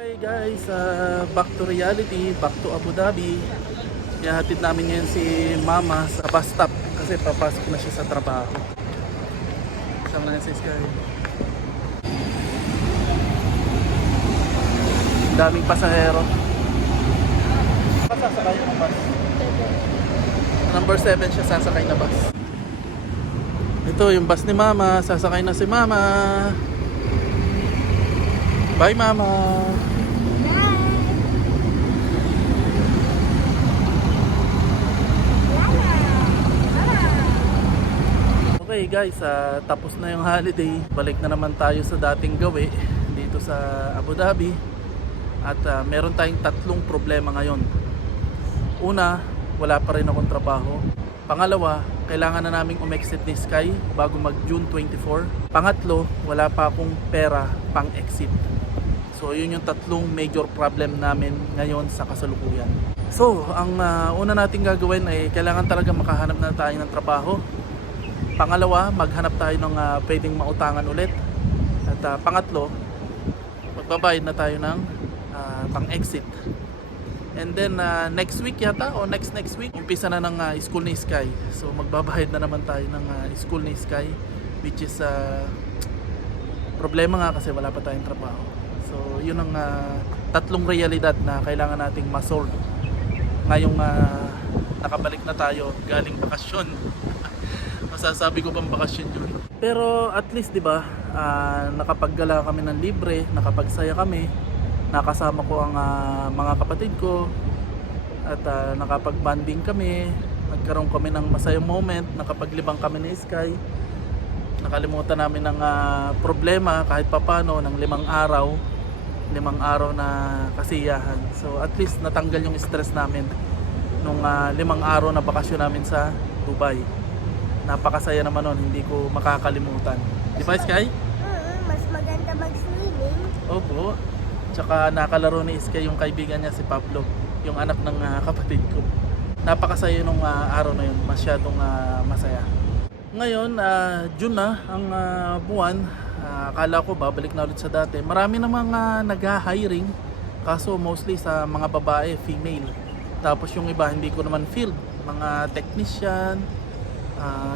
Okay guys, back to reality, back to Abu Dhabi. Ihahatid namin ngayon si Mama sa bus stop kasi papasok na siya sa trabaho. Sama na si Sky. Daming pasahero. Sasakay ng bus. Number 7 siya sasakay na bus. Ito yung bus ni Mama, sasakay na si Mama. Bye Mama. Okay guys, tapos na yung holiday. Balik na naman tayo sa dating gawi dito sa Abu Dhabi. At meron tayong tatlong problema ngayon. Una, wala pa rin akong trabaho. Pangalawa, kailangan na naming umexit ni Sky bago mag June 24. Pangatlo, wala pa akong pera pang exit. So yun yung tatlong major problem namin ngayon sa kasalukuyan. So ang una nating gagawin ay kailangan talaga makahanap na tayo ng trabaho. Pangalawa, maghanap tayo ng pwedeng mautangan ulit. At pangatlo, magbabayad na tayo ng pang-exit. And then next week yata o next week, umpisa na ng school ni Sky. So magbabayad na naman tayo ng school ni Sky, which is problema nga kasi wala pa tayong trabaho. So yun ang tatlong realidad na kailangan nating ma-solve ngayong nakabalik na tayo galing bakasyon. Masasabi ko pang bakasyon yun. Pero at least 'di ba, nakapaggala kami ng libre, nakapagsaya kami, nakasama ko ang mga kapatid ko at nakapag-bonding kami, nagkaroon kami ng masayang moment, nakapaglibang kami ni Sky. Nakalimutan namin ng problema kahit papano ng 5 araw na kasiyahan. So at least natanggal yung stress namin nung 5 araw na bakasyon namin sa Dubai. Napakasaya naman nun, hindi ko makakalimutan. Di ba Sky? Mas maganda mag-swimming. Opo. Tsaka nakalaro ni Sky yung kaibigan niya si Pablo, yung anak ng kapatid ko. Napakasaya nung araw na yun, masyadong masaya. Ngayon, June na ang buwan. Akala ko babalik na ulit sa dati. Marami namang nag-hiring, kaso mostly sa mga babae, female. Tapos yung iba hindi ko naman field, mga technician,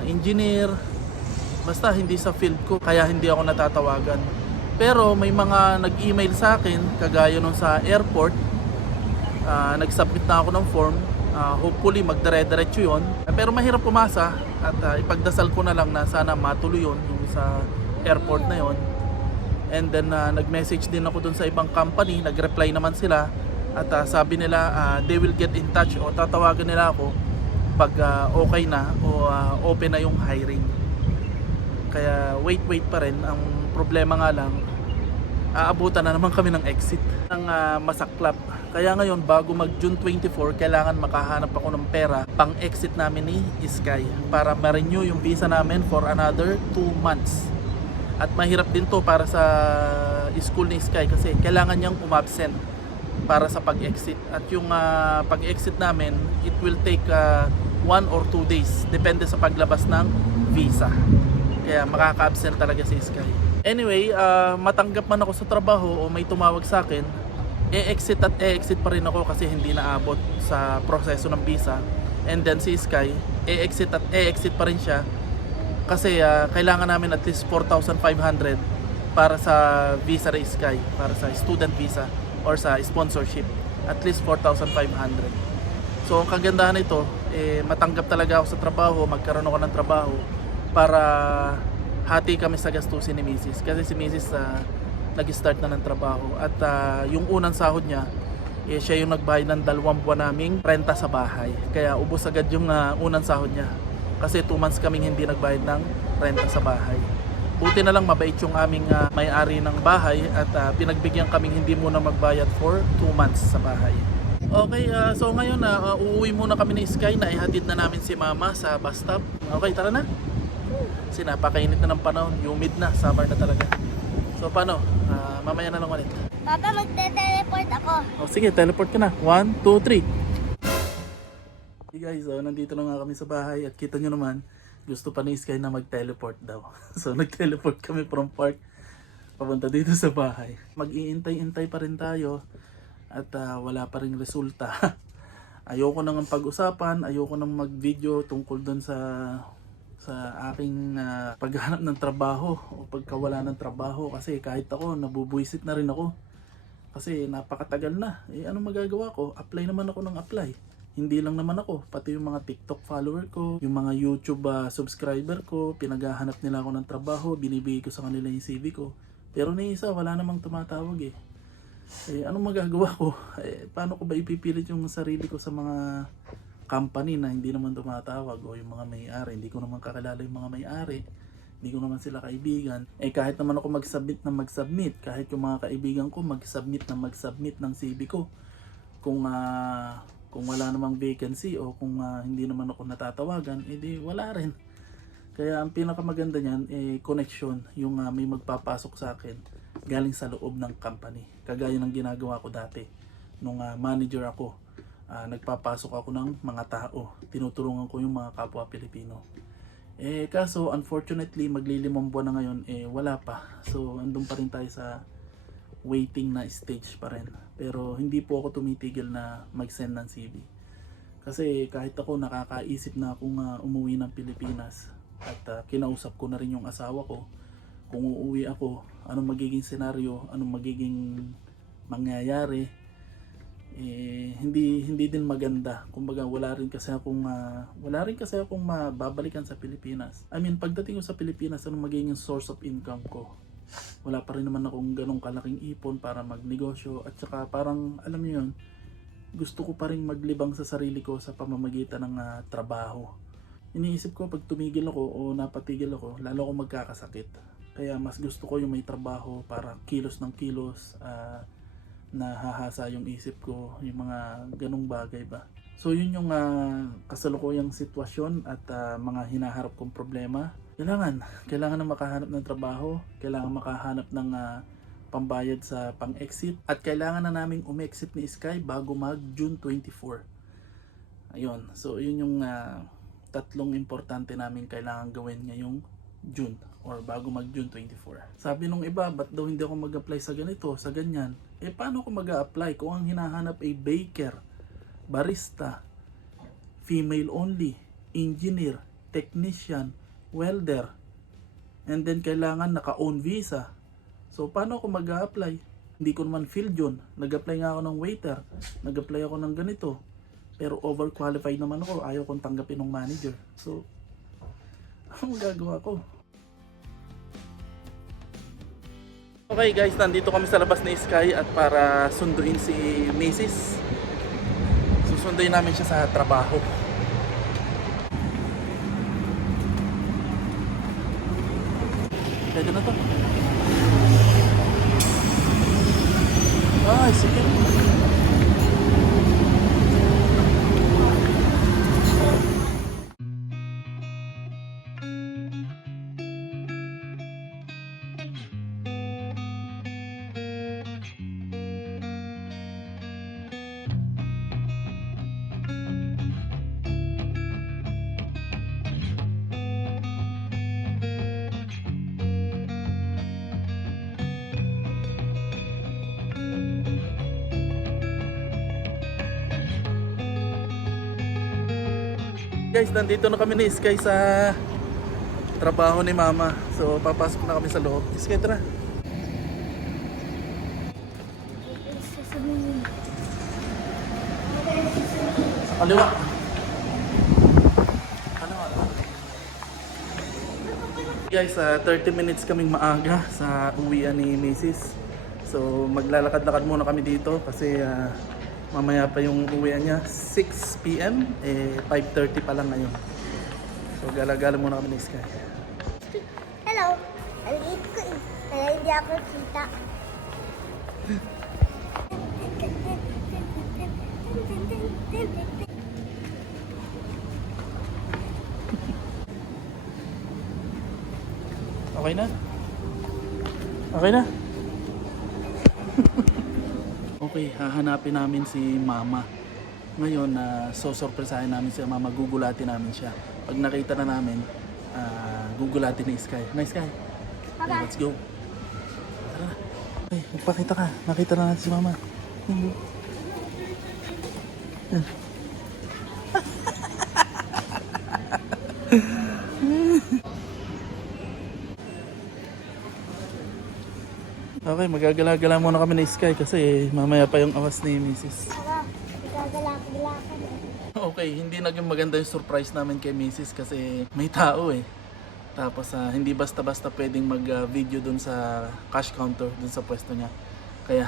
engineer, basta hindi sa field ko, kaya hindi ako natatawagan. Pero may mga nag-email sa akin, kagaya nung sa airport, nag-submit na ako ng form. Hopefully magdire-diretso yun. Pero mahirap pumasa at ipagdasal ko na lang na sana matuloy yun yung sa airport na yun. And then nag-message din ako dun sa ibang company, nag-reply naman sila at sabi nila they will get in touch o tatawagan nila ako pag okay na o open na yung hiring. Kaya wait pa rin. Ang problema nga lang, aabutan na naman kami ng exit ng masaklap. Kaya ngayon bago mag June 24, kailangan makahanap ako ng pera pang exit namin ni Sky para ma-renew yung visa namin for another 2 months. At mahirap din to para sa school ni Sky kasi kailangan niyang umabsent para sa pag-exit. At yung pag-exit namin, it will take 1 or 2 days depende sa paglabas ng visa. Kaya makaka-absent talaga si Sky. Anyway, matanggap man ako sa trabaho o may tumawag sa akin, e-exit pa rin ako kasi hindi naabot sa proseso ng visa. And then si Sky, e-exit pa rin siya kasi kailangan namin at least 4,500 para sa visa ni Sky, para sa student visa or sa sponsorship. At least 4,500. So ang kagandahan nito, matanggap talaga ako sa trabaho, magkaroon ako ng trabaho para hati kami sa gastusin ni Mrs. Kasi si Mrs. nag-start na ng trabaho at yung unang sahod niya, siya yung nagbayad ng 2 buwan naming renta sa bahay. Kaya ubos agad yung unang sahod niya kasi 2 months kaming hindi nagbayad ng renta sa bahay. Buti na lang mabait yung aming may-ari ng bahay at pinagbigyan kaming hindi muna magbayad for 2 months sa bahay. Okay, so ngayon uuwi muna kami ni Sky na ihatid na namin si Mama sa bus stop. Okay, tara na. Kasi napakainit na ng panahon, humid na, summer na talaga. So paano? Mamaya na lang ulit. Papa, magte-teleport ako. O sige, teleport ka na. 1, 2, 3. Hey guys, nandito na nga kami sa bahay at kita nyo naman, gusto pa ni Sky na mag-teleport daw. So nag-teleport kami from park papunta dito sa bahay. Mag-iintay-intay pa rin tayo at wala pa rin resulta. Ayoko nang pag-usapan, ayoko nang mag-video tungkol doon sa aking paghanap ng trabaho o pagkawala ng trabaho, kasi kahit ako nabubuisit na rin ako. Kasi napakatagal na. Ano magagawa ko? Apply naman ako ng apply. Hindi lang naman ako, pati yung mga TikTok follower ko, yung mga YouTube subscriber ko, pinaghahanap nila ako ng trabaho, binibigay ko sa kanila yung CV ko. Pero ni isa, wala namang tumatawag eh. Anong magagawa ko? Paano ko ba ipipilit yung sarili ko sa mga company na hindi naman tumatawag o yung mga may-ari? Hindi ko naman kakilala yung mga may-ari. Hindi ko naman sila kaibigan. Kahit naman ako mag-submit, kahit yung mga kaibigan ko mag-submit ng CV ko. Kung wala namang vacancy o kung hindi naman ako natatawagan, edi wala rin. Kaya ang pinakamaganda niyan, connection, yung may magpapasok sa akin galing sa loob ng company. Kagaya ng ginagawa ko dati. Nung manager ako, nagpapasok ako ng mga tao. Tinutulungan ko yung mga kapwa Pilipino. Kaso unfortunately, maglilimang buwan na ngayon, wala pa. So andun pa rin tayo sa waiting na stage pa rin. Pero hindi po ako tumitigil na mag-send ng CV. Kasi kahit ako nakakaisip na akong umuwi ng Pilipinas at kinausap ko na rin yung asawa ko, kung uuwi ako, anong magiging senaryo, anong magiging mangyayari, hindi din maganda. Kumbaga wala rin kasi akong mababalikan sa Pilipinas. I mean, pagdating ko sa Pilipinas, anong magiging source of income ko? Wala pa rin naman akong ganong kalaking ipon para magnegosyo, at saka parang alam niyo yun, gusto ko pa rin maglibang sa sarili ko sa pamamagitan ng trabaho. Iniisip ko pag tumigil ako o napatigil ako, lalo ako magkakasakit. Kaya mas gusto ko yung may trabaho para kilos ng kilos, nahahasa yung isip ko, yung mga ganong bagay ba. So yun yung kasalukuyang sitwasyon at mga hinaharap kong problema. Kailangan na makahanap ng trabaho, kailangan makahanap ng pambayad sa pang-exit, at kailangan na naming umexit ni Sky bago mag June 24. Ayun, so yun yung tatlong importante namin kailangan gawin ngayong June or bago mag June 24. Sabi nung iba, ba't daw hindi ako mag-apply sa ganito, sa ganyan? Paano ako mag-a-apply kung ang hinahanap ay baker, barista, female only, engineer, technician, welder, and then kailangan naka-own visa. So paano ako mag-a-apply? Hindi ko naman field yun. Nag-apply nga ako ng waiter, nag-apply ako ng ganito, pero overqualified naman ako, ayaw kong tanggapin ng manager. So ano magagawa ko? Okay guys, nandito kami sa labas ni Sky at para sunduin si Mrs. Susunduin namin siya sa trabaho. Pwede na to. Ay, sige. Guys, nandito na kami ni Sky sa trabaho ni Mama. So, papasok na kami sa loob. Sky, tara. Sa kaliwa. Guys, 30 minutes kaming maaga sa uwian ni Mrs. So, maglalakad-lakad muna kami dito kasi mamaya pa yung uwian niya, 6 PM, 5:30 pa lang ngayon. So gala-gala muna kami ni Sky. Hello. Ang liit ko eh. Kaya hindi ako kita. Okay na? Okay na? Okay, hahanapin namin si Mama. Ngayon, so-surpresahin namin si Mama, gugulatin namin siya. Pag nakita na namin, gugulatin ni Sky. Nice Sky. Okay, let's go. Tara. Ay, magpakita ka. Nakita na natin si mama. Okay, magagala-gala muna kami ni Sky kasi mamaya pa yung awas ni Mrs. Tara, gagala-gala ka na. Okay, hindi naging maganda yung surprise namin kay Mrs. kasi may tao eh. Tapos hindi basta-basta pwedeng mag-video dun sa cash counter, dun sa pwesto niya. Kaya,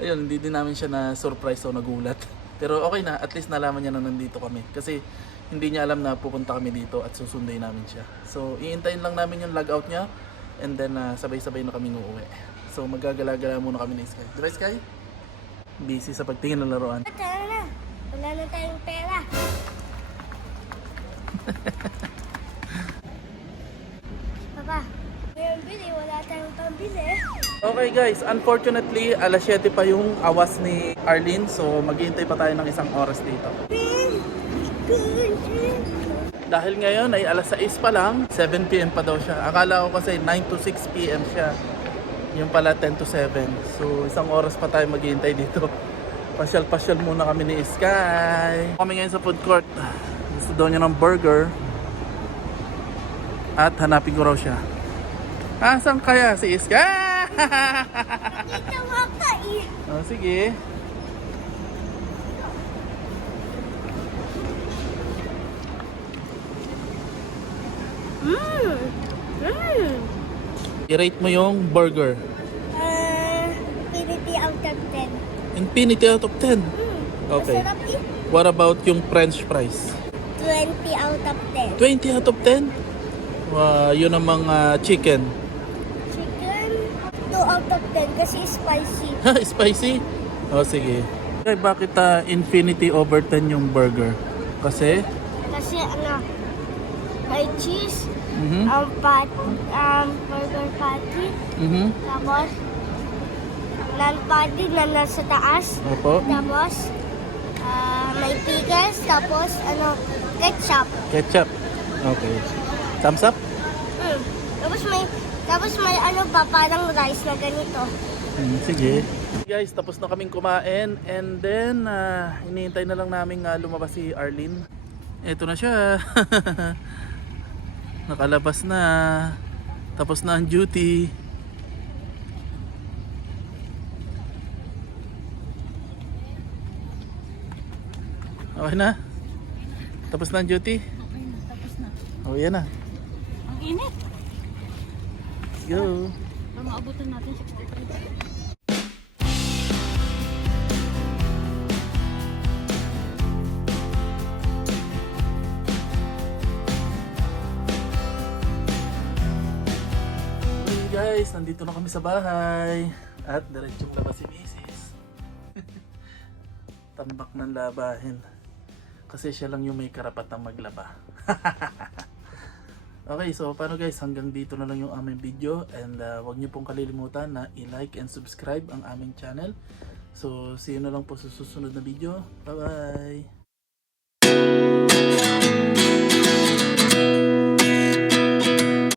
ayun, hindi din namin siya na surprise o nagulat. Pero okay na, at least nalaman niya na nandito kami. Kasi hindi niya alam na pupunta kami dito at susunduin namin siya. So, iintayin lang namin yung logout niya and then sabay-sabay na kami uuwi. So, magagala-gala muna kami ni Sky. Diba Sky? Busy sa pagtingin ng laruan. Tara na. Wala na tayong pera. Papa, ngayon bili, wala tayong pambili. Okay guys, unfortunately, alas 7 pa yung awas ni Arlene. So, maghihintay pa tayo ng isang oras dito. Dahil ngayon ay alas 6 pa lang, 7 PM pa daw siya. Akala ko kasi 9 to 6 PM siya. Yung pala 10 to 7. So, isang oras pa tayo maghihintay dito. Pasyal-pasyal muna kami ni Sky. Kami ngayon sa food court. Gusto daw niya ng burger. At hanapin ko raw siya. Saan kaya si Sky? Dito wapa eh. Oh, sige. I-rate mo yung burger. Infinity out of 10. Infinity out of 10. Okay. Masarap eh. What about yung french fries? 20 out of 10. 20 out of 10? Yun ang mga chicken. Chicken, 2 out of 10 kasi spicy. Spicy? Oh, sige. Okay, bakit infinity over 10 yung burger? Kasi? Kasi ano, may cheese, Mhm. burger patty, Mhm. tapos non-patty na nasa taas, Opo. tapos may pickles, tapos ketchup. Ketchup. Okay. Thumbs up? Tapos may pa, parang rice na ganito. Sige. Guys, tapos na kaming kumain and then hinihintay na lang namin lumabas si Arlene. Eto na siya. Nakalabas na. Tapos na ang duty. Okay na? Tapos na ang duty? Tapos na. Oh, yan na. Ang init. Let's go. Para maabutan natin 63. Okay guys, nandito na kami sa bahay. At diretsong labas si Mrs. Tambak ng labahin. Kasi siya lang yung may karapatang maglaba. Okay, so paano guys, hanggang dito na lang yung aming video. And wag niyo pong kalilimutan na i-like and subscribe ang aming channel. So see you na lang po sa susunod na video. Bye bye!